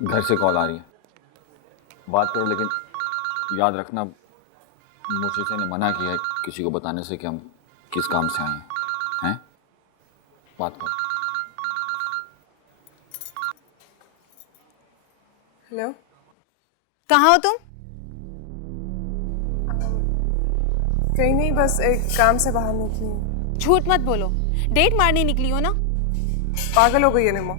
घर से कॉल आ रही है, बात करो, लेकिन याद रखना मुझसे ने मना किया है किसी को बताने से कि हम किस काम से आए हैं। बात करो। हेलो, कहाँ हो तुम? कहीं नहीं, बस एक काम से बाहर निकली हूँ। झूठ मत बोलो, डेट मारने निकली हो ना? पागल हो गई है निमो।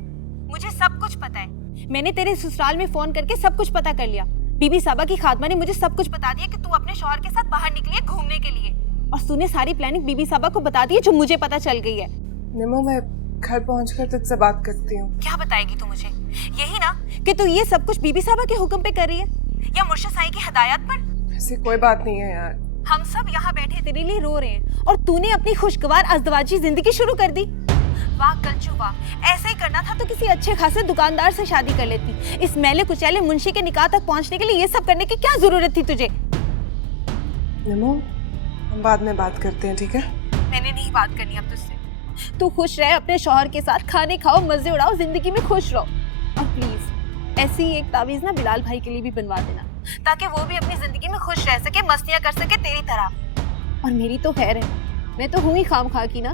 मुझे सब कुछ पता है। मैंने तेरे ससुराल में फोन करके सब कुछ पता कर लिया। बीबी साबा की खातमा ने मुझे सब कुछ बता दिया कि तू अपने शौहर के साथ बाहर निकली है घूमने के लिए, और तूने सारी प्लानिंग बीबी साबा को बता दी है, जो मुझे पता चल गई है। निमो, मैं घर पहुंचकर तुझसे बात करती हूँ। क्या बताएगी तू मुझे? यही ना कि तू ये सब कुछ बीबी साबा के हुक्म पे कर रही है, या मुर्शिद साईं की हिदायत पर? ऐसी कोई बात नहीं है यार। हम सब यहाँ बैठे तेरे लिए रो रहे हैं, और तूने अपनी खुशगवार अज़दवाजी जिंदगी शुरू कर दी। वाह कलचू वाह, ऐसा ही करना था तो किसी अच्छे खासे दुकानदार से शादी कर लेती। इस मैले कुचैले मुंशी के निकाह तक पहुँचने के लिए ये सब करने की क्या जरूरत थी तुझे? निमो, हम बाद में बात करते हैं, ठीक है? मैंने नहीं बात करनी अब तुझसे। तू खुश रहे अपने शौहर के साथ, खाने खाओ, मजे उड़ाओ, जिंदगी में खुश रहो। और प्लीज ऐसी ही एक तावीज ना बिलाल भाई के लिए भी बनवा देना, ताकि वो भी अपनी जिंदगी में खुश रह सके, मस्तियां कर सके तेरी तरह। और मेरी तो खैर है, मैं तो हूं ही खाम खा की ना।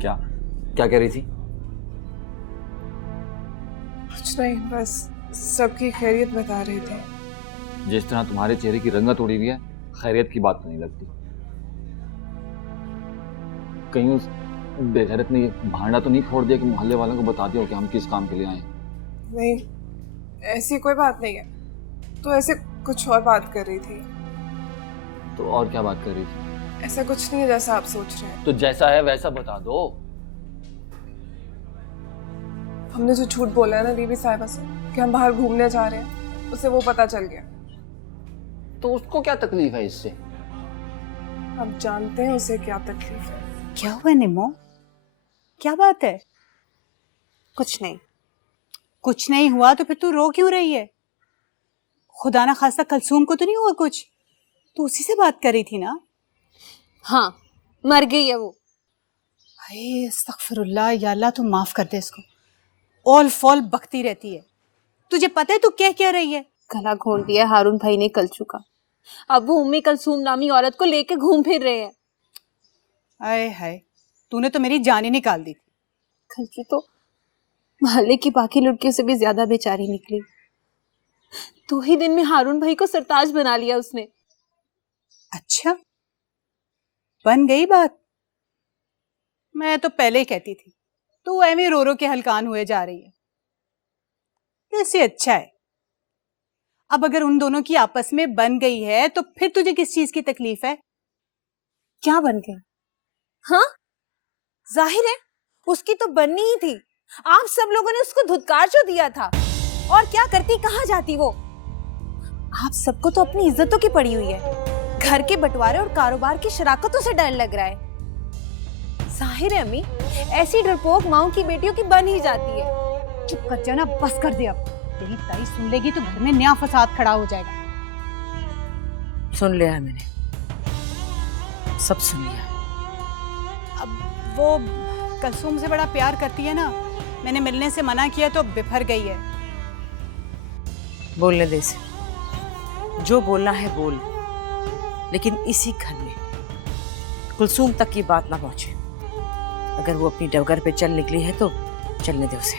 क्या क्या कह रही थी? कुछ नहीं, बस सबकी खैरियत बता रहे थे। जिस तरह तुम्हारे चेहरे की रंगत उड़ी हुई है, खैरियत की बात तो नहीं लगती। कहीं उस बेगैरत ने ये भांडा तो नहीं फोड़ दिया कि मोहल्ले वालों को बता दिया कि हम किस काम के लिए आए हैं? नहीं, ऐसी कोई बात नहीं है। तो ऐसे कुछ और बात कर रही थी। तो और क्या बात कर रही थी? ऐसा कुछ नहीं है जैसा आप सोच रहे हैं। तो जैसा है वैसा बता दो। हमने जो झूठ बोला है ना बीबी साहिबा से कि हम बाहर घूमने जा रहे हैं, उसे वो पता चल गया। तो उसको क्या तकलीफ है इससे? आप जानते हैं उसे क्या तकलीफ है। क्या हुआ निमो? क्या बात है? कुछ नहीं। कुछ नहीं हुआ तो फिर तू रो क्यों रही है? खुदा ना खास्ता कलसूम को तो नहीं हुआ कुछ? तू उसी से बात कर रही थी ना? हाँ, मर गई है वो। हाय अस्तगफिरुल्लाह, या अल्लाह तू माफ कर दे इसको। ऑल फॉल बकती रहती है। तुझे पता है तू क्या रही है? गला घोंट दिया हारून भाई ने कलचू का। अब वो उम्मी कलसूम नामी औरत को लेके घूम फिर रहे हैं। आए हाय, तूने तो मेरी जान ही निकाल दी थी। कलचू तो मोहल्ले की बाकी लड़कियों से भी ज्यादा बेचारी निकली। 2 ही दिन में हारून भाई को सरताज बना लिया उसने। अच्छा, बन गई बात। मैं तो पहले ही कहती थी तू ऐਵੇਂ रो रो के हलकान हुए जा रही है। इससे अच्छा है, अब अगर उन दोनों की आपस में बन गई है तो फिर तुझे किस चीज की तकलीफ है? क्या बन गई? हाँ, जाहिर है उसकी तो बननी ही थी। आप सब लोगों ने उसको धुतकार जो दिया था, और क्या करती कहाँ जाती वो? आप सबको तो अपनी इज्जतों की पड़ी हुई है। घर के बंटवारे और कारोबार की शराकतों से डर लग रहा है। जाहिर है अम्मी, ऐसी डरपोक माओ की बेटियों की बन ही जाती है। चुप कर जाना, बस कर दे अब। तेरी ताई सुन लेगी तो घर में नया फसाद खड़ा हो जाएगा। सुन लिया है मैंने, सब सुन लिया है। अब वो कलसूम से बड़ा प्यार करती है ना, मैंने मिलने से मना किया तो बिफर गई है। बोलने दे इसे, जो बोलना है बोल, लेकिन इसी घर में कुलसूम तक की बात ना पहुंचे। अगर वो अपनी डगर पे चल निकली है तो चलने दे उसे।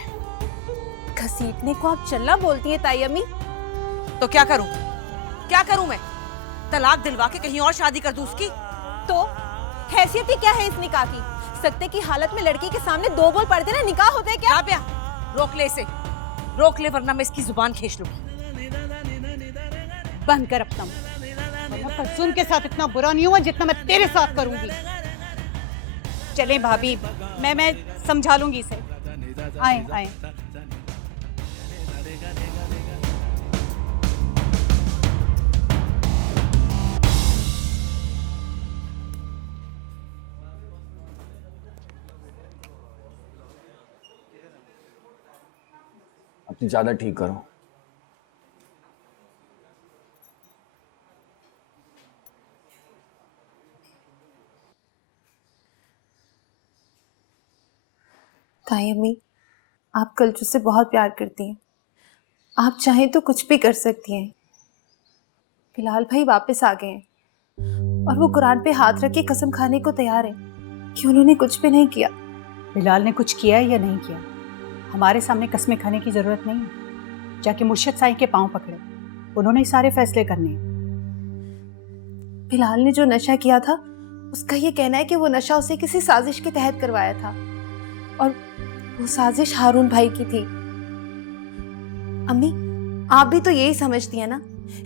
घसीटने को आप चलना बोलती है ताई अम्मी? तो क्या करूं मैं? तलाक दिलवा के कहीं और शादी कर दूं उसकी? तो हैसियत ही क्या है इस निकाह की? सत्ते की हालत में लड़की के सामने 2 बोल पड़ते ना, निकाह होते क्या? राबिया, रोक ले इसे, रोक ले, वरना मैं इसकी जुबान खींच लूंगी। बंद कर अपना मुंह। कलसूम के साथ इतना बुरा नहीं हुआ जितना मैं तेरे साथ करूंगी। चले भाभी, मैं समझा लूंगी इसे। आए आए। अपनी चादर ठीक करो। ताई अम्मी, आप कल्चू से बहुत प्यार करती हैं। आप चाहें तो कुछ भी कर सकती हैं। बिलाल भाई वापस आ गए हैं और वो कुरान पे हाथ रख के कसम खाने को तैयार हैं कि उन्होंने कुछ भी नहीं किया। बिलाल ने कुछ किया या नहीं किया, हमारे सामने कसमें खाने की जरूरत नहीं है। जाके मुर्शिद साईं के पांव पकड़े, उन्होंने ही सारे फैसले करने हैं। बिलाल ने जो नशा किया था, उसका ये कहना है कि वो नशा उसे किसी साजिश के तहत करवाया था और वो साजिश हारून भाई की थी। अम्मी, आप भी तो यही समझती हैं ना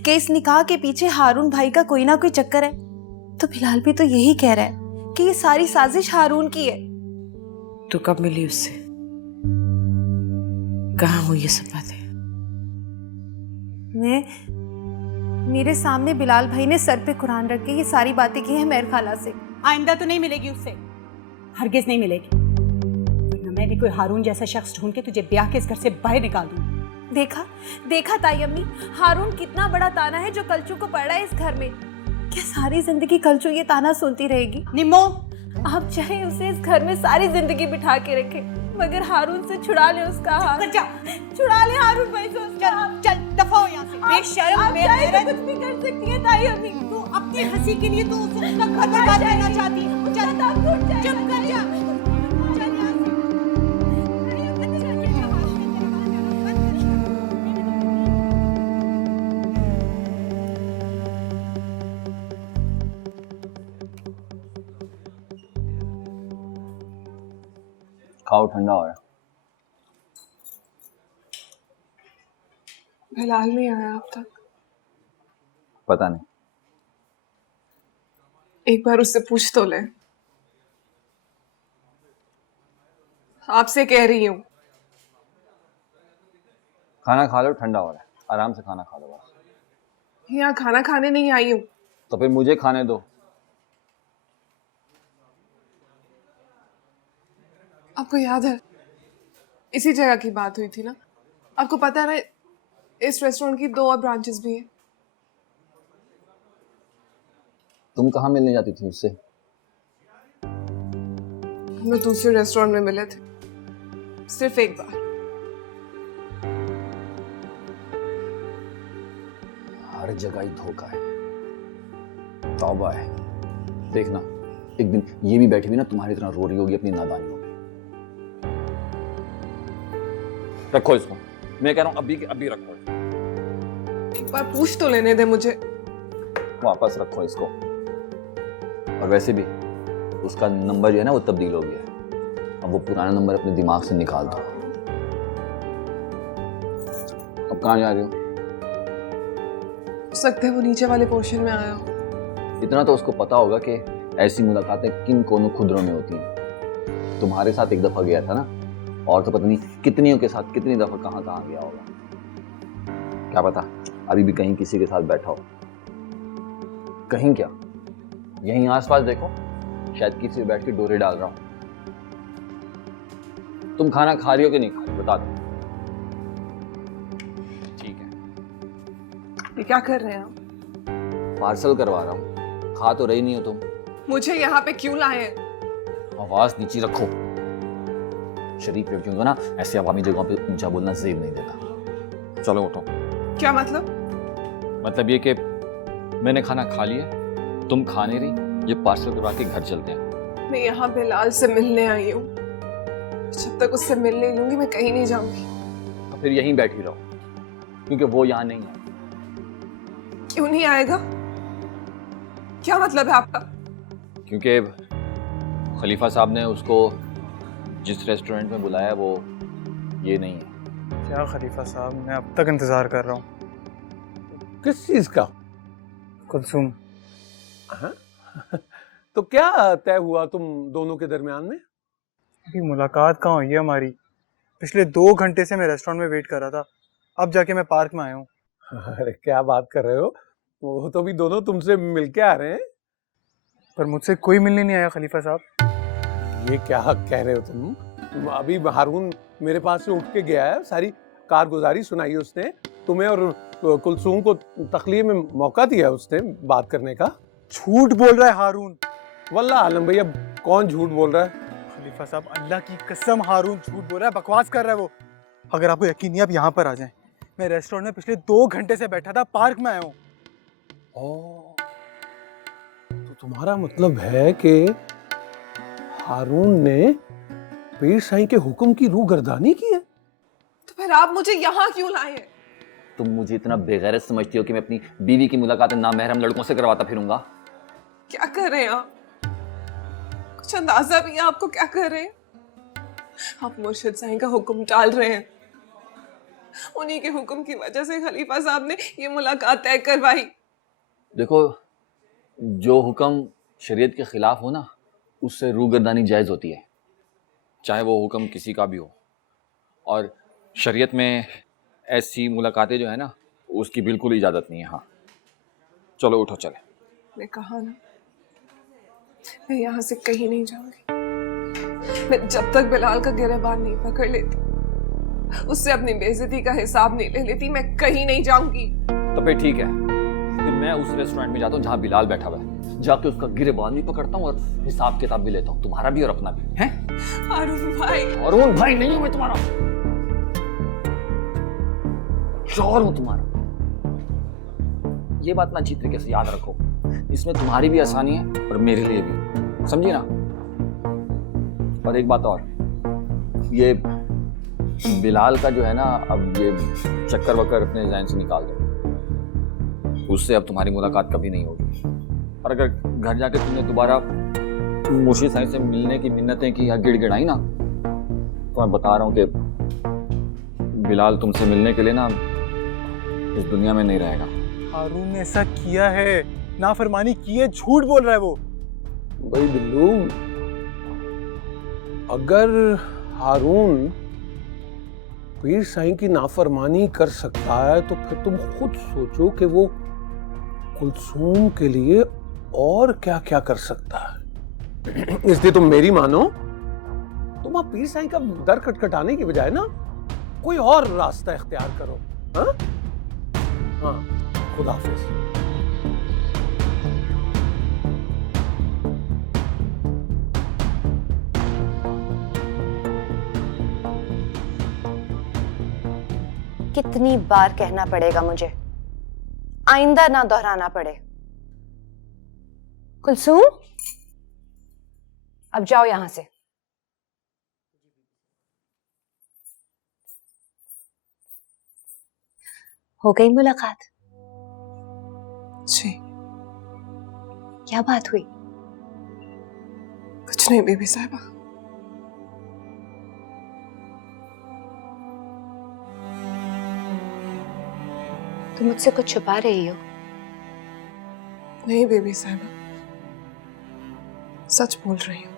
कि इस निकाह के पीछे हारून भाई का कोई ना कोई चक्कर है। तो बिलाल भी तो यही कह रहा है कि ये सारी साजिश हारून की है। तू कब मिली उससे? कहाँ हुई ये सब बातें? मेरे सामने बिलाल भाई ने सर पे कुरान रख के ये सारी बातें की हैं मेहर खाला से। आइंदा तो नहीं मिलेगी उससे, हरगिज नहीं मिलेगी, वरना मैं भी कोई हारून जैसा शख्स ढूंढ के तुझे ब्याह के इस घर से बाहर निकाल दूंगी। देखा ताई अम्मी, हारून कितना बड़ा ताना है जो कल्चू को पड़ रहा है इस घर में। क्या सारी जिंदगी कल्चू ये ताना सुनती रहेगी? निम्मो, आप चाहे उसे इस घर में सारी जिंदगी बिठा के रखे, मगर हारून से छुड़ा ले उसका हाथ। छुड़ा ले हारून भाई से उसका हाथ। चल दफा हो यहाँ से, बेशर्म, आप चाहे तो कुछ भी कर सकती है ताई अम्मी। तू अपनी हंसी के लिए तो उसका घर बर्बाद करना चाहती है। चुप कर जा। खाओ, ठंडा हो रहा है। बिलाल नहीं आया अब तक। पता नहीं, एक बार उससे पूछ तो ले। आपसे कह रही हूँ। खाना खा लो, ठंडा हो रहा है, आराम से खाना खा लो बस। यहाँ खाना खाने नहीं आई हूँ। तो फिर मुझे खाने दो। आपको याद है, इसी जगह की बात हुई थी ना? आपको पता है ना, इस रेस्टोरेंट की 2 और ब्रांचेस भी हैं। तुम कहाँ मिलने जाती थी उससे? हम लोग दूसरे रेस्टोरेंट में मिले थे, सिर्फ एक बार। हर जगह ही धोखा है, तौबा है। देखना, एक दिन ये भी बैठी हुई ना तुम्हारी तरह रो रही होगी अपनी नादानियों में। रखो इसको, मैं कह रहा हूं अभी के अभी रखो। एक बार पूछ तो लेने दे मुझे। वापस रखो इसको। और वैसे भी उसका नंबर जो है ना वो तब्दील हो गया है। अब वो पुराना नंबर अपने दिमाग से निकाल दो। अब कहाँ जा रही हो? हो सकता है वो नीचे वाले पोर्शन में आया हो। इतना तो उसको पता होगा कि ऐसी मुलाकातें किन कोनों खुदरों में होती हैं। तुम्हारे साथ एक दफा गया था ना, और तो पता नहीं कितनियों के साथ कितनी दफा कहाँ कहाँ गया होगा। क्या पता अभी भी कहीं किसी के साथ बैठा हो। कहीं क्या, यहीं आसपास देखो, शायद किसी से बैठ के डोरे डाल रहा हूं। तुम खाना खा रही हो कि नहीं खा रही, बता दो। ठीक है, ये क्या कर रहे हैं आप? पार्सल करवा रहा हूं। खा तो रही नहीं हो तुम। मुझे यहाँ पे क्यों लाए हैं? आवाज नीचे रखो। शरीफ लड़कियों को ना ऐसे अवामी जगहों पे ऊंचा बोलना जेब नहीं देता। चलो उठो। क्या मतलब? मतलब ये कि मैंने खाना खा लिया, तुम खा नहीं रही, ये पार्सल करवा के घर चलते हैं। मैं यहाँ बिलाल से मिलने आई हूँ। जब तक उससे मिल नहीं लूंगी मैं कहीं नहीं जाऊंगी। तो फिर यहीं बैठी रहो, क्योंकि वो यहाँ नहीं है। क्यों नहीं आएगा? क्या मतलब है आपका? क्योंकि खलीफा साहब ने उसको जिस रेस्टोरेंट में बुलाया वो ये नहीं है। क्या खलीफा साहब, मैं अब तक इंतजार कर रहा हूँ। किस चीज का? कुलसुम। हाँ? तो क्या तय हुआ तुम दोनों के दरमियान में? अभी मुलाकात कहाँ हुई है हमारी? पिछले 2 घंटे से मैं रेस्टोरेंट में वेट कर रहा था, अब जाके मैं पार्क में आया हूँ। अरे क्या बात कर रहे हो, वो तो भी दोनों तुमसे मिलके आ रहे हैं। पर मुझसे कोई मिलने नहीं आया खलीफा साहब। ये क्या कह रहे हो तुम? अभी हारून मेरे पास से उठ के गया है, सारी कारगुजारी सुनाई उसने तुम्हें, और कुलसूम को तखलीए में मौका दिया उसने बात करने का। झूठ बोल रहा है हारून। वल्लाह आलम भैया, कौन झूठ बोल रहा है? खलीफा साहब, अल्लाह की कसम हारून झूठ बोल रहा है, बकवास कर रहा है वो। अगर आपको यकीन नहीं, आप यहाँ पर आ जाएं। मैं रेस्टोरेंट में पिछले 2 घंटे से बैठा था, पार्क में आया हूँ। ओ, तो तुम्हारा मतलब है कि हारून ने पीर साईं के हुक्म की रूगर्दानी की है? तो फिर आप मुझे यहाँ क्यों लाए हैं? तुम मुझे इतना बेगैरत समझती हो कि मैं अपनी बीवी की मुलाकातें नामहरम लड़कों से करवाता फिरूंगा? क्या कर रहे हैं आप? कुछ अंदाजा भी है आपको क्या कर रहे हैं? आप मुर्शिद साईं का हुक्म टाल रहे हैं। उन्हीं के हुक्म की वजह से खलीफा साहब ने ये मुलाकात तय करवाई। देखो, जो हुक्म शरीयत के खिलाफ हो ना, उससे रूगर्दानी जायज़ होती है, चाहे वो हुक्म किसी का भी हो। और शरीयत में ऐसी मुलाकातें जो है ना, उसकी बिल्कुल इजाज़त नहीं है। हाँ, चलो उठो चले। मैं कहा ना, मैं यहाँ से कहीं नहीं जाऊंगी। मैं जब तक बिलाल का गिरबान नहीं पकड़ लेती, उससे अपनी बेइज्जती का हिसाब नहीं ले लेती, मैं कहीं नहीं जाऊंगी। तो फिर ठीक है, फिर मैं उस रेस्टोरेंट में जाता हूँ जहाँ बिलाल बैठा हुआ है, जाके उसका गिरबान भी पकड़ता हूँ और हिसाब किताब भी लेता हूँ, तुम्हारा भी और अपना भी। हैं? हारून भाई। हारून भाई नहीं हूँ मैं तुम्हारा, चोर हूँ तुम्हारा। ये बात ना अच्छी तरीके से याद रखो, इसमें तुम्हारी भी आसानी है और मेरे लिए भी, समझी ना? और एक बात और, ये बिलाल का जो है ना, अब ये चक्कर वक्कर अपने ज़हन से निकाल दो, उससे अब तुम्हारी मुलाकात कभी नहीं होगी। और अगर घर जाके तुमने दोबारा मुर्शिद साईं से मिलने की मिन्नतें की या गिड़गिड़ाई ना, तो मैं बता रहा हूँ कि बिलाल तुमसे मिलने के लिए ना इस दुनिया में नहीं रहेगा। हारून ने ऐसा किया है, नाफरमानी की है, झूठ बोल रहा है वो। भाई बिल्लू, अगर हारून पीर साईं की नाफरमानी कर सकता है तो फिर तुम खुद सोचो कि वो कुलसूम के लिए और क्या क्या कर सकता है। इसलिए तुम मेरी मानो, तुम आप पीर साईं का दर खटखटाने की बजाय ना कोई और रास्ता इख्तियार करो। हाँ हाँ, खुदा हाफिज। कितनी बार कहना पड़ेगा मुझे, आइंदा ना दोहराना पड़े। कुलसूम, अब जाओ यहां से। हो गई मुलाकात? जी। क्या बात हुई? कुछ नहीं बीबी साहिबा। तुम मुझसे कुछ छुपा रही हो? नहीं बीबी साहिबा, सच बोल रही हूँ।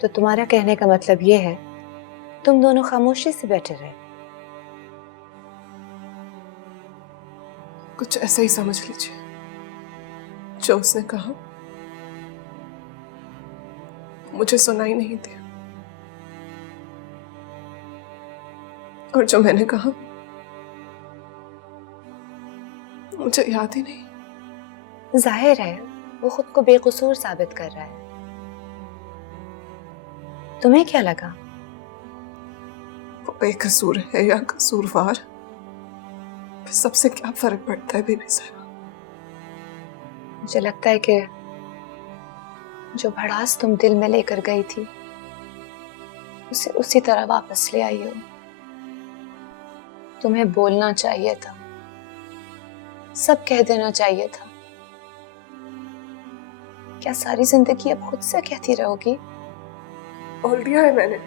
तो तुम्हारा कहने का मतलब ये है तुम दोनों खामोशी से बैठे रहे? कुछ ऐसा ही समझ लीजिए। जो उसने कहा मुझे सुनाई नहीं दिया, और जो मैंने कहा मुझे याद ही नहीं। जाहिर है वो खुद को बेकसूर साबित कर रहा है। तुम्हें क्या लगा? वो बेकसूर है या कसूरवार, फिर सबसे क्या फर्क पड़ता है बीबी साहिबा? मुझे लगता है कि जो भड़ास तुम दिल में लेकर गई थी उसे उसी तरह वापस ले आई हो। तुम्हें बोलना चाहिए था, सब कह देना चाहिए था। क्या सारी जिंदगी अब खुद से कहती रहोगी? बोल दिया है मैंने,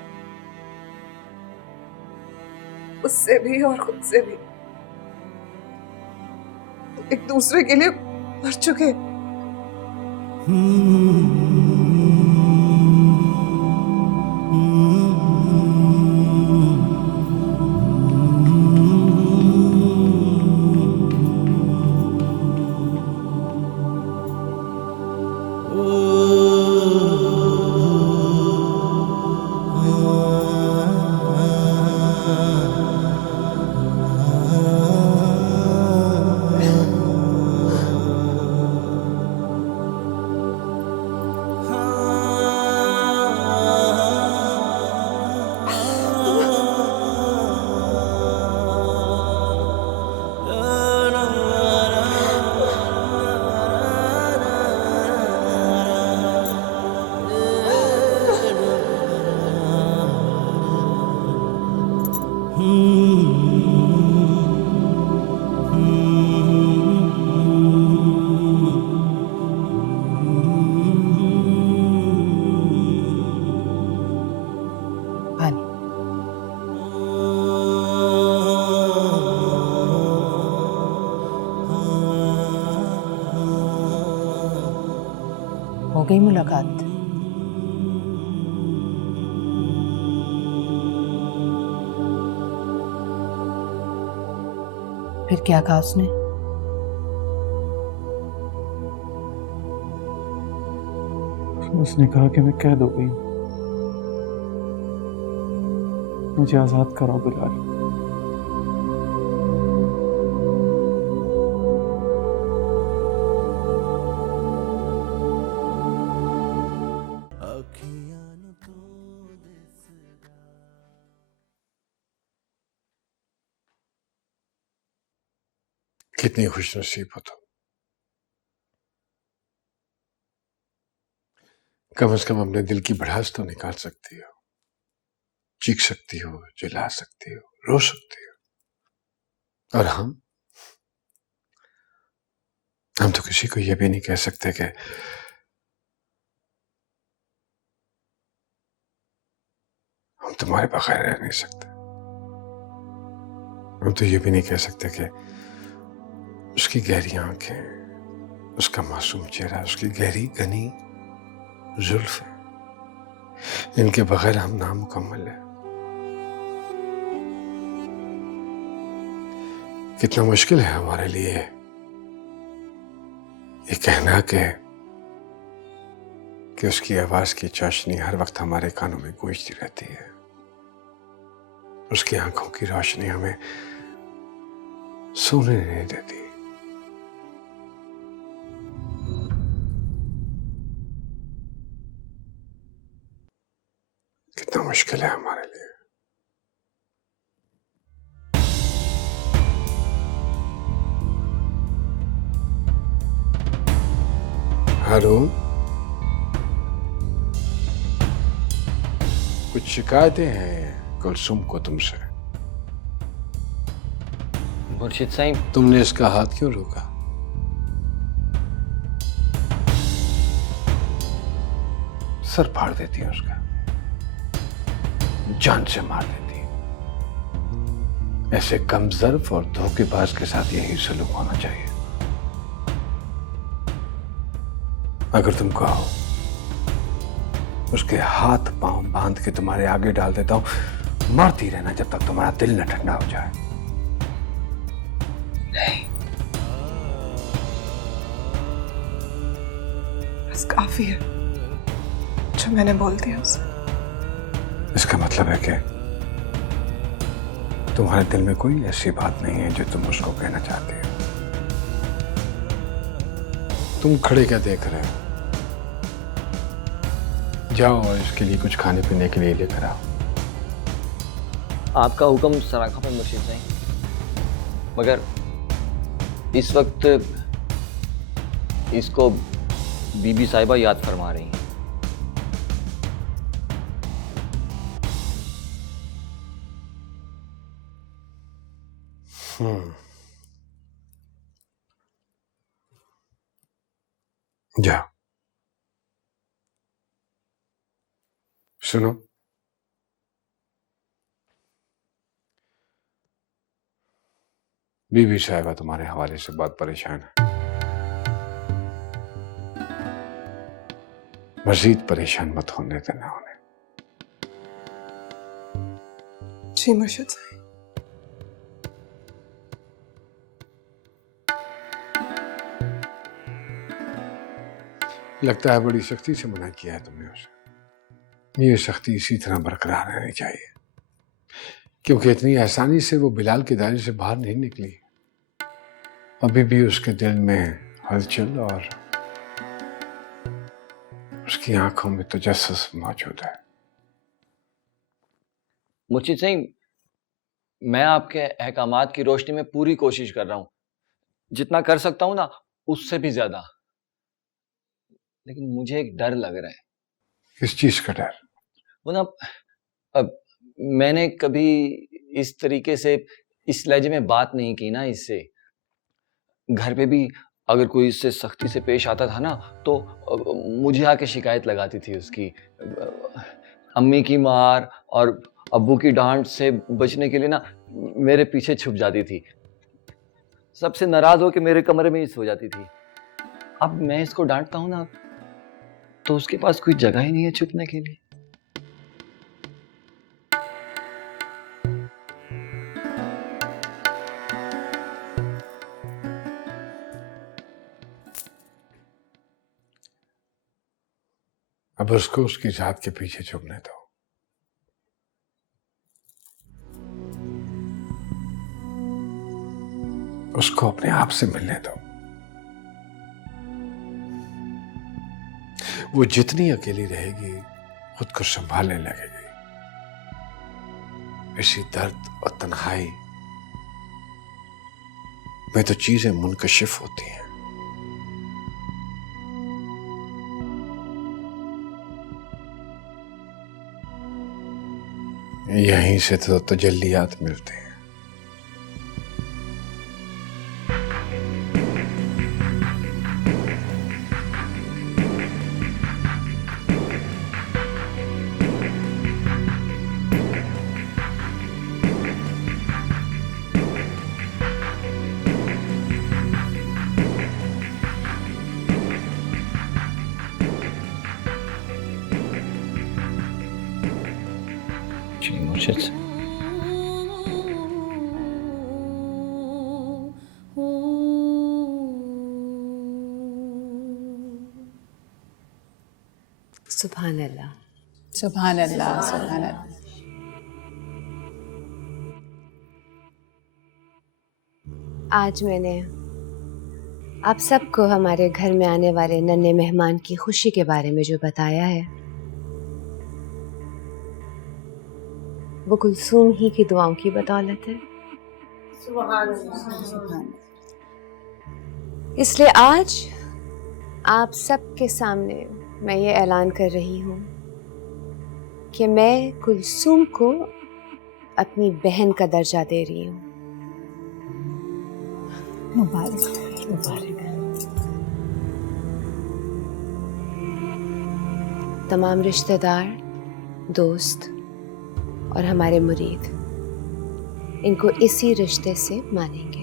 उससे भी और खुद से भी। एक दूसरे के लिए मर चुके। मुलाकात। फिर क्या कहा उसने? उसने कहा कि मैं कैद हो गई हूं, मुझे आजाद कराओ बिलाल। कितनी खुशनसीब हो तुम। कम से कम अपने दिल की भड़ास तो निकाल सकती हो, चीख सकती हो, चिल्ला सकती हो, रो सकती हो। और हम तो किसी को यह भी नहीं कह सकते कि हम तुम्हारे बगैर रह नहीं सकते। हम तो ये भी नहीं कह सकते कि उसकी गहरी आंखें, उसका मासूम चेहरा, उसकी गहरी घनी जुल्फ, इनके बगैर हम नामुकम्मल है। कितना मुश्किल है हमारे लिए ये कहना कि उसकी आवाज की चाशनी हर वक्त हमारे कानों में गूंजती रहती है, उसकी आंखों की रोशनी हमें सोने नहीं देती। कितना मुश्किल है हमारे लिए। हारून, कुछ शिकायतें हैं कुलसुम को तुमसे। मुर्शिद साहब, तुमने इसका हाथ क्यों रोका? सर फाड़ देती है उसका, जान से मार देती है। ऐसे कमजर्फ और धोखेबाज के साथ यही सलूक होना चाहिए। अगर तुम कहो उसके हाथ पांव बांध के तुम्हारे आगे डाल देता हूं, मारती रहना जब तक तुम्हारा दिल न ठंडा हो जाए। नहीं, बस काफी है जो मैंने बोल दिया उसे। इसका मतलब है कि तुम्हारे दिल में कोई ऐसी बात नहीं है जो तुम उसको कहना चाहते हो। तुम खड़े क्या देख रहे हो? जाओ और इसके लिए कुछ खाने पीने के लिए लेकर आओ। आपका हुक्म सराखा पर मुर्शिद साहब, मगर इस वक्त इसको बीबी साहिबा याद फरमा रही हैं। जाओ। सुनो, बीबी साहिबा तुम्हारे हवाले से बहुत परेशान है। मजीद परेशान मत होने देना उन्हें। जी मुर्शिद साहब। लगता है बड़ी सख्ती से मना किया है तुमने उसे। ये सख्ती इसी तरह बरकरार रहनी चाहिए, क्योंकि इतनी आसानी से वो बिलाल के दायरे से बाहर नहीं निकली। अभी भी उसके दिल में हलचल और उसकी आंखों में तजस्सुस मौजूद है। मुर्शिद साहब, मैं आपके अहकामात की रोशनी में पूरी कोशिश कर रहा हूं, जितना कर सकता हूं ना उससे भी ज्यादा। लेकिन मुझे एक डर लग रहा है। किस चीज का डर? वो ना, अब मैंने कभी इस तरीके से इस लहजे में बात नहीं की ना इससे। घर पे भी अगर कोई इससे सख्ती से पेश आता था ना तो मुझे आके शिकायत लगाती थी उसकी। अम्मी की मार और अब्बू की डांट से बचने के लिए ना मेरे पीछे छुप जाती थी, सबसे नाराज होकर मेरे कमरे में ही सो जाती थी। अब मैं इसको डांटता हूं ना तो उसके पास कोई जगह ही नहीं है छुपने के लिए। अब उसको उसकी जात के पीछे छुपने दो। उसको अपने आप से मिलने दो। वो जितनी अकेली रहेगी खुद को संभालने लगेगी। इसी दर्द और तन्हाई में तो चीजें मुनकशिफ होती हैं। यहीं से तो तजल्लियात मिलते हैं। जी मुर्शिद से सुभान अल्लाह। सुभान अल्लाह, सुभान अल्लाह। आज मैंने आप सबको हमारे घर में आने वाले नन्हे मेहमान की खुशी के बारे में जो बताया है, वो कुलसूम ही की दुआओं की बदौलत है। इसलिए आज आप सबके सामने मैं ये ऐलान कर रही हूँ कि मैं कुलसूम को अपनी बहन का दर्जा दे रही हूँ। मुबारक मुबारक। तमाम रिश्तेदार, दोस्त और हमारे मुरीद इनको इसी रिश्ते से मानेंगे।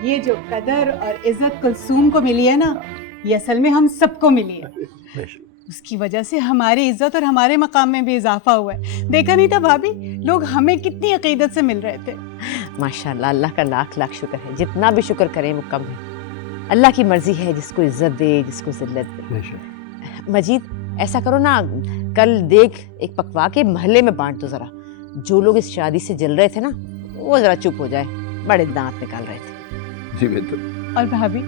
ये जो कदर और इज्जत कुलसूम को मिली है ना, ये असल में हम सबको मिली है। उसकी वजह से हमारी इज्जत और हमारे मकाम में भी इजाफा हुआ है। देखा नहीं था भाभी, लोग हमें कितनी अकीदत से मिल रहे थे। माशाल्लाह, अल्लाह का लाख लाख शुक्र है। जितना भी शुक्र करें वो कम है। अल्लाह की मर्जी है, जिसको इज्जत दे, जिसको जिल्लत दे। मजीद, ऐसा करो ना, कल देख एक पकवा के मोहल्ले में बांट दो जरा। जो लोग इस शादी से जल रहे थे ना, वो जरा चुप हो जाए। बड़े दांत निकाल रहे थे। जी बिल्कुल। और भाभी,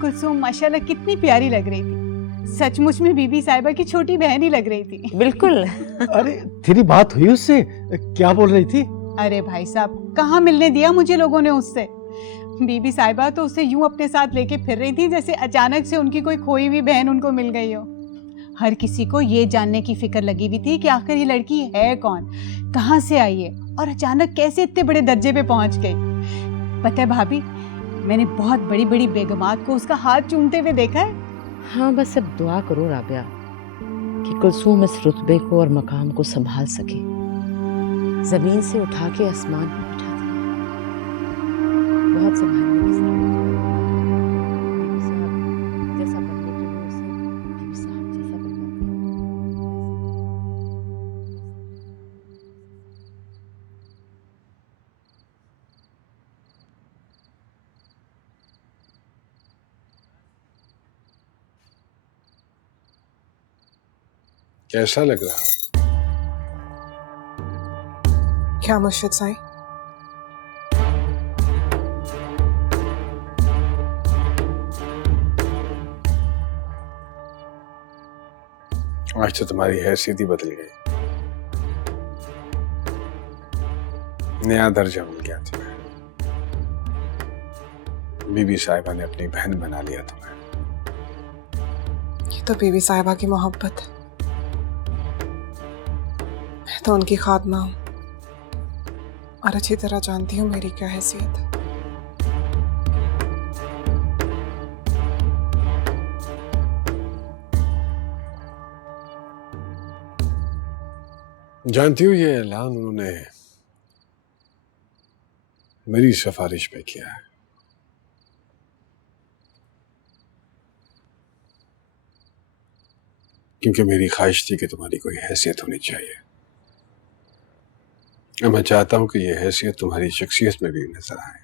कुलसूम माशाल्लाह कितनी प्यारी लग रही थी। सचमुच में बीबी साहिबा की छोटी बहन ही लग रही थी। बिल्कुल। अरे तेरी बात हुई उससे? क्या बोल रही थी? अरे भाई साहब, कहाँ मिलने दिया मुझे लोगों ने उससे। बीबी साहिबा तो उसे यूं अपने साथ लेके फिर रही थी जैसे अचानक से उनकी कोई खोई हुई बहन उनको मिल गई हो। हर किसी को ये जानने की फिक्र लगी हुई थी कि आखिर ये लड़की है कौन, कहाँ से आई है और अचानक कैसे इतने बड़े दर्जे पे पहुंच गई। पता है भाभी, मैंने बहुत बड़ी बड़ी बेगमात को उसका हाथ चूमते हुए देखा है। हाँ, बस अब दुआ करो राबिया कि कुलसूम इस रुतबे को और मकाम को संभाल सके। जमीन से उठा के आसमान पे बिठा दिया। बहुत संभालने की जरूरत है। बीबी साहब जैसा बनने के लिए उसे बीबी साहब जैसा बनना कैसा लग रहा है? क्या मुर्शिद साईं? आज तो तुम्हारी हैसियत ही बदल गई, नया दर्जा मिल गया तुम्हें। बीबी साहिबा ने अपनी बहन बना लिया तुम्हें। ये तो बीबी साहिबा की मोहब्बत है, मैं तो उनकी खादमा हूं और अच्छी तरह जानती हूँ मेरी क्या हैसियत है। जानती हूँ ये ऐलान उन्होंने मेरी सिफारिश पे किया है। क्योंकि मेरी ख्वाहिश थी कि तुम्हारी कोई हैसियत होनी चाहिए, और मैं चाहता हूं कि यह हैसियत तुम्हारी शख्सियत में भी नजर आए।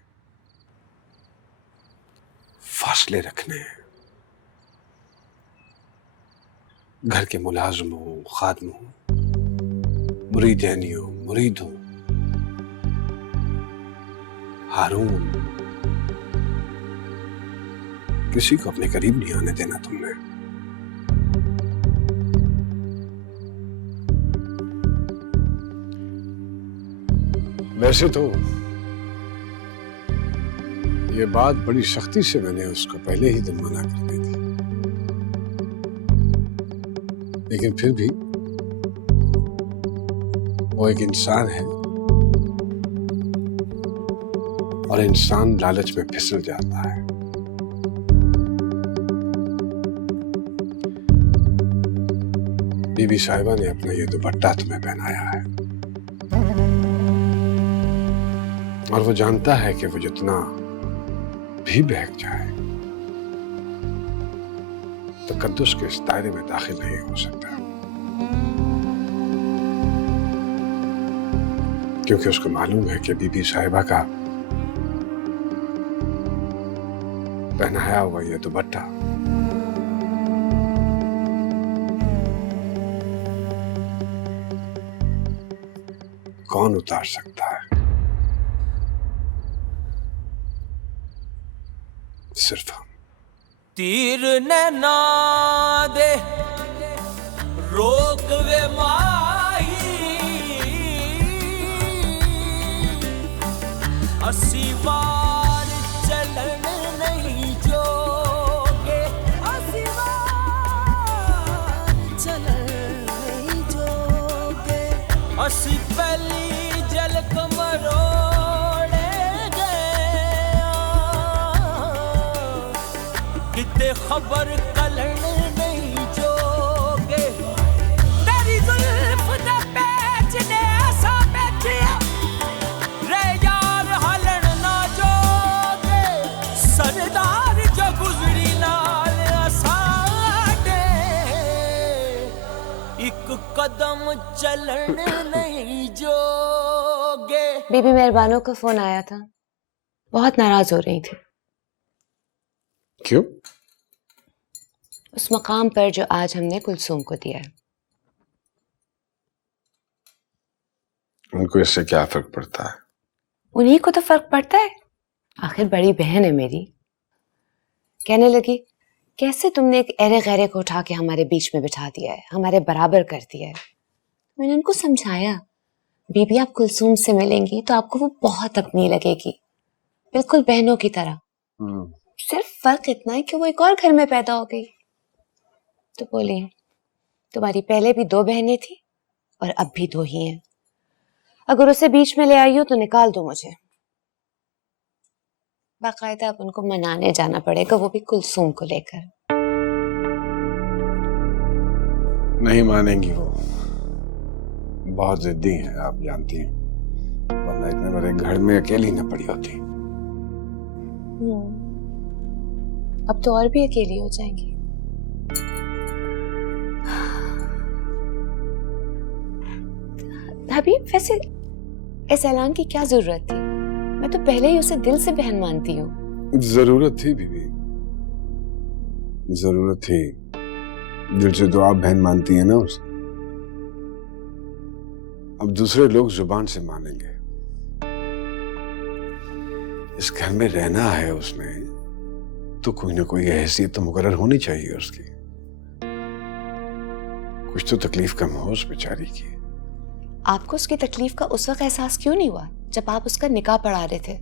फासले रखने हैं घर के मुलाजमों, खादमों, मुरीदानियों, मुरीदों। हारून, किसी को अपने करीब नहीं आने देना तुमने। वैसे तो ये बात बड़ी सख्ती से मैंने उसको पहले ही दिन मना कर दी थी, लेकिन फिर भी वो एक इंसान है और इंसान लालच में फिसल जाता है। बीबी साहिबा ने अपना ये दुपट्टा तुम्हें पहनाया है और वो जानता है कि वो जितना भी बहक जाए तो कद्दूस के इस दायरे में दाखिल नहीं हो सकता, क्योंकि उसको मालूम है कि बीबी साहिबा का पहनाया हुआ यह दुपट्टा कौन उतार सकता है? सिर्फ हम। तीर ने ना दे रोक वे माही, अस्सी बार चलन नहीं जोगे, अस्सी बार चलन नहीं जोगे, अस्सी पहली जल कमरोड़े गया, किते खबर कलन नहीं जोगे, तेरी जुल्फ दे पेच ने ऐसा बैठिया रे यार हलन ना जोगे, सरदार जो गुजरी नाल असाडे, एक कदम चलन नहीं जोगे। बीबी मेहरबानों का फोन आया था, बहुत नाराज हो रही थी। क्यों? उस मकाम पर जो आज हमने कुलसूम को दिया है। उनको इससे क्या फर्क पड़ता है? उन्हीं को तो फर्क पड़ता है, आखिर बड़ी बहन है मेरी। कहने लगी कैसे तुमने एक ऐरे गैरे को उठा के हमारे बीच में बिठा दिया है, हमारे बराबर कर दिया है। मैंने उनको समझाया बीबी आप कुलसूम से मिलेंगी तो आपको वो बहुत अपनी लगेगी, बिल्कुल बहनों की तरह। सिर्फ फर्क इतना है कि वो एक और घर में पैदा हो गई। तो बोली तुम्हारी पहले भी 2 बहनें थी और अब भी 2 ही हैं, अगर उसे बीच में ले आई हो तो निकाल दो मुझे। बाकायदा अब उनको मनाने जाना पड़ेगा, वो भी कुलसूम को लेकर। नहीं मानेंगी वो, बहुत जिद्दी है, आप जानती हैं, वरना इतने बड़े घर में अकेली न पड़ी होती। अब तो और भी अकेली हो जाएंगी। भाभी वैसे इस ऐलान की क्या जरूरत थी? मैं तो पहले ही उसे दिल से बहन मानती हूँ। जरूरत थी बीबी, जरूरत थी। दिल से तो आप बहन मानती है ना उसे। अब दूसरे लोग जुबान से मानेंगे। इस घर में रहना है उसने तो कोई ना कोई हैसियत तो मुकर्रर होनी चाहिए उसकी। कुछ तो तकलीफ कम हो उस बेचारी की। आपको उसकी तकलीफ का उस वक्त एहसास क्यों नहीं हुआ जब आप उसका निकाह पढ़ा रहे थे?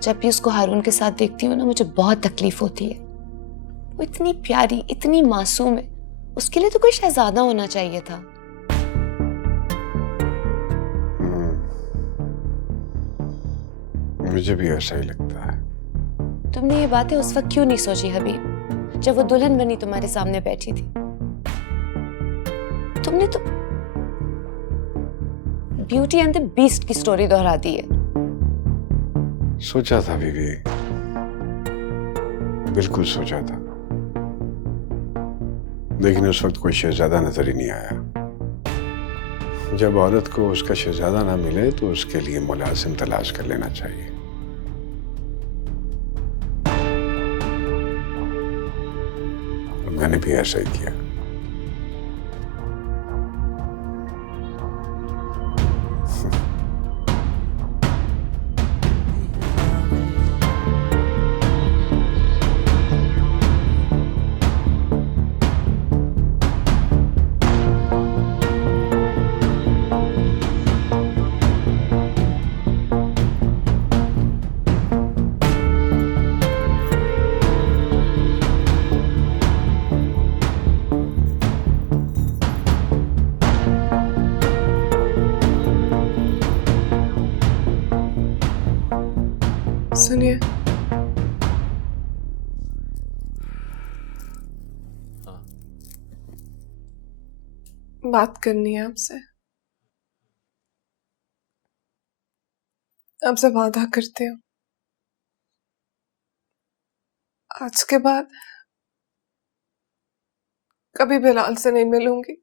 जब भी उसको हारून के साथ देखती हूँ ना, मुझे बहुत तकलीफ होती है। वो इतनी प्यारी, इतनी मासूम है, उसके लिए तो कोई शहजादा होना चाहिए था। मुझे भी ऐसा ही लगता है। तुमने ये बातें उस वक्त क्यों नहीं सोची हबीब, जब वो दुल्हन बनी तुम्हारे सामने बैठी थी? तुमने तो ब्यूटी एंड द बीस्ट की स्टोरी दोहरा दी है। सोचा था बीबी, बिल्कुल सोचा था, लेकिन उस वक्त कोई शहजादा नजर ही नहीं आया। जब औरत को उसका शहजादा ना मिले तो उसके लिए मुलाजिम तलाश कर लेना चाहिए। मैंने भी ऐसा ही किया। सुनिए, बात करनी है आपसे। आपसे वादा करती हूँ, आज के बाद कभी बिलाल से नहीं मिलूंगी।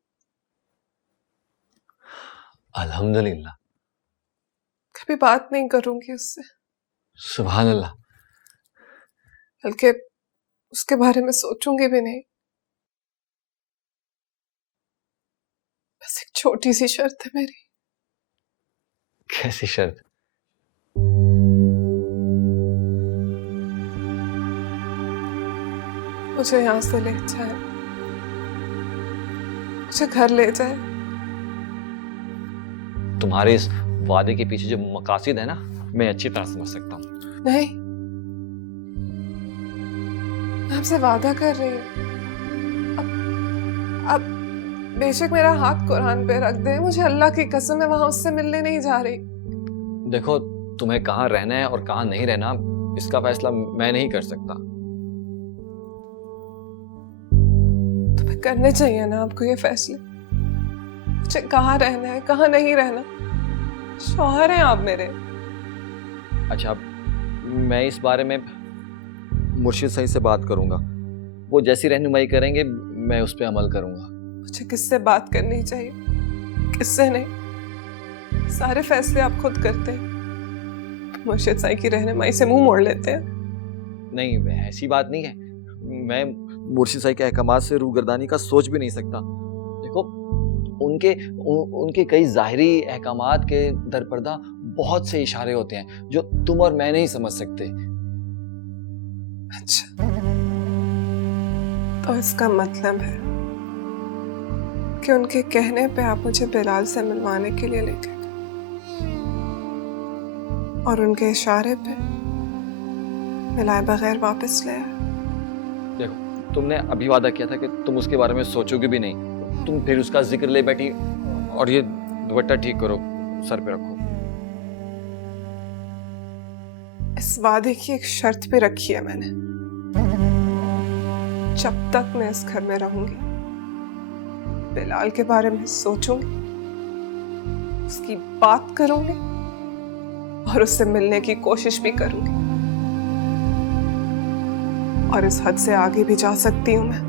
अल्हम्दुलिल्लाह। कभी बात नहीं करूंगी उससे, सुभान अल्लाह। बल्कि उसके बारे में सोचूंगी भी नहीं। बस एक छोटी सी शर्त है मेरी। कैसी शर्त? मुझे यहाँ से ले जाए, मुझे घर ले जाए। तुम्हारे इस वादे के पीछे जो मकासद है ना, मैं अच्छी तरह समझ सकता हूँ। नहीं, मैं आपसे वादा कर रही हूँ। अब बेशक मेरा हाथ कुरान पे रख दे, मुझे अल्लाह की कसम है वहां उससे मिलने नहीं जा रही। देखो, तुम्हें कहाँ रहना है और कहाँ नहीं रहना, इसका फैसला मैं नहीं कर सकता। तुम्हें करने चाहिए ना आपको ये फैसले। मुझे कहाँ रहना है, कहाँ नहीं रहना। शौहर हैं आप मेरे। अच्छा, मैं इस बारे में मुर्शिद सही से बात करूंगा। वो जैसी रहनुमाई करेंगे मैं उस पर अमल करूंगा। मुझे किससे बात करनी चाहिए, किससे नहीं? सारे फैसले आप खुद करते हैं। मुर्शिद साई की रहनुमाई से मुंह मोड़ लेते हैं। नहीं, ऐसी बात नहीं है। मैं मुर्शिद साई के अहकामात से रूगर्दानी का सोच भी नहीं सकता। देखो, उनके कई ज़ाहिरी अहकामात के दरपर्दा बहुत से इशारे होते हैं जो तुम और मैं नहीं समझ सकते। अच्छा, तो इसका मतलब है कि उनके कहने पे आप मुझे बिलाल से मिलवाने के लिए लेके गए और उनके इशारे पे मिलाए बगैर वापस ले आए। देखो, तुमने अभी वादा किया था कि तुम उसके बारे में सोचोगे भी नहीं। तुम फिर उसका जिक्र ले बैठी। और ये दुपट्टा ठीक करो, सर पे रखो। इस वादे की एक शर्त पे रखी है मैंने। जब तक मैं इस घर में रहूंगी, बिलाल के बारे में सोचूंगी, उसकी बात करूंगी और उससे मिलने की कोशिश भी करूंगी। और इस हद से आगे भी जा सकती हूं मैं।